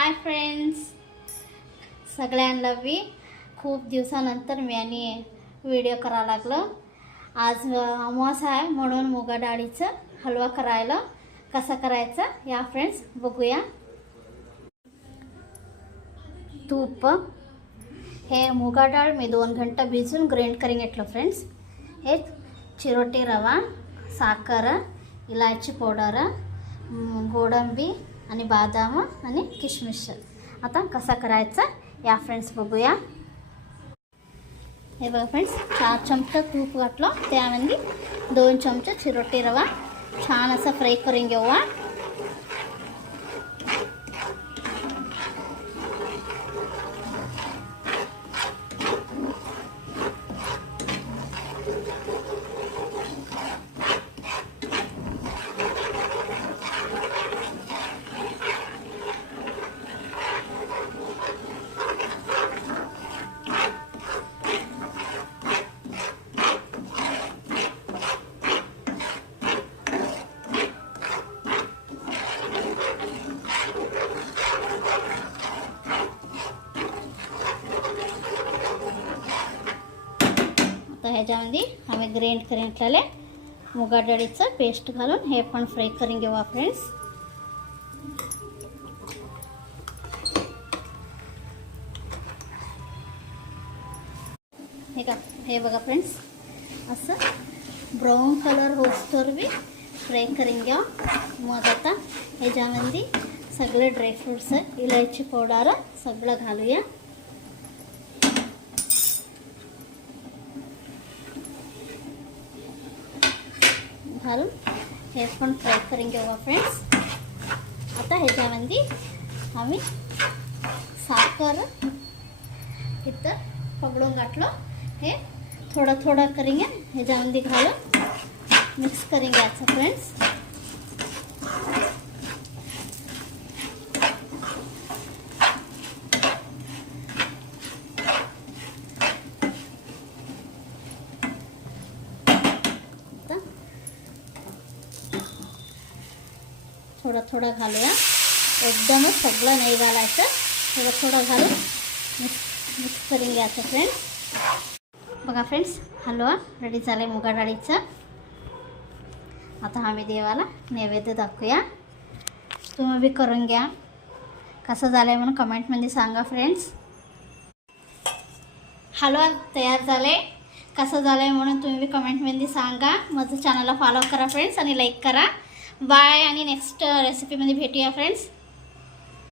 Hi friends, सगळ्यांना खूप दिवसानंतर मी व्हिडिओ करा लागलो। आज अमावास आहे म्हणून मुगा डाळीचा हलवा करायला कसा करायचा या फ्रेंड्स बघूया। तूप हे मुगा डाळ मी 2 घंटा भिजून ग्राइंड करून घेतलं फ्रेंड्स। हे चिरोटी रवा, साखर, इलायची पावडर, गोडंबी आणि बदाम आणि किशमिश। आता कसा करायचा या फ्रेंड्स बघूया। हे बघा फ्रेंड्स, 4 चमचे तूप घातलं, त्यामध्ये 2 चमचे चिरोटी रवा छान असा फ्राय करून घेऊया। ह्याच्यामध्ये आम्ही ग्राइंड करून घेतलेले मुगा डाळीचं पेस्ट घालून हे पण फ्राय करून घेऊया फ्रेंड्स। हे बघा फ्रेंड्स, असं ब्राऊन कलर होस्तोवर बी फ्राय करून घ्या। मग आता ह्याच्यामध्ये सगळे ड्रायफ्रूट्स, इलायची पावडर सगळं घालूया। घालून हे पण फ्राय करून घेऊया फ्रेंड्स। आता ह्याच्यामध्ये आम्ही साखर इथं पकडून घातलं, हे थोडं थोडं करून ह्याच्यामध्ये घालून मिक्स करून घ्यायचं फ्रेंड्स। थोडं थोडं घालूया, एकदमच सगळं नाही घालायचं, थोडं थोडं घालून मिक्स करून घ्यायचं फ्रेंड्स। बघा फ्रेंड्स, हलवा रेडी झाले मुगा डाळीचा। आता आम्ही देवाला नैवेद्य दाखवूया। तुम्ही बी करून घ्या, कसं झालंय म्हणून कमेंटमध्ये सांगा फ्रेंड्स। हलवा तयार झाले, कसं झालंय म्हणून तुम्ही बी कमेंटमध्ये सांगा। माझं चॅनलला फॉलो करा फ्रेंड्स आणि लाईक करा। बाय, आणि नेक्स्ट रेसिपीमध्ये भेटूया फ्रेंड्स।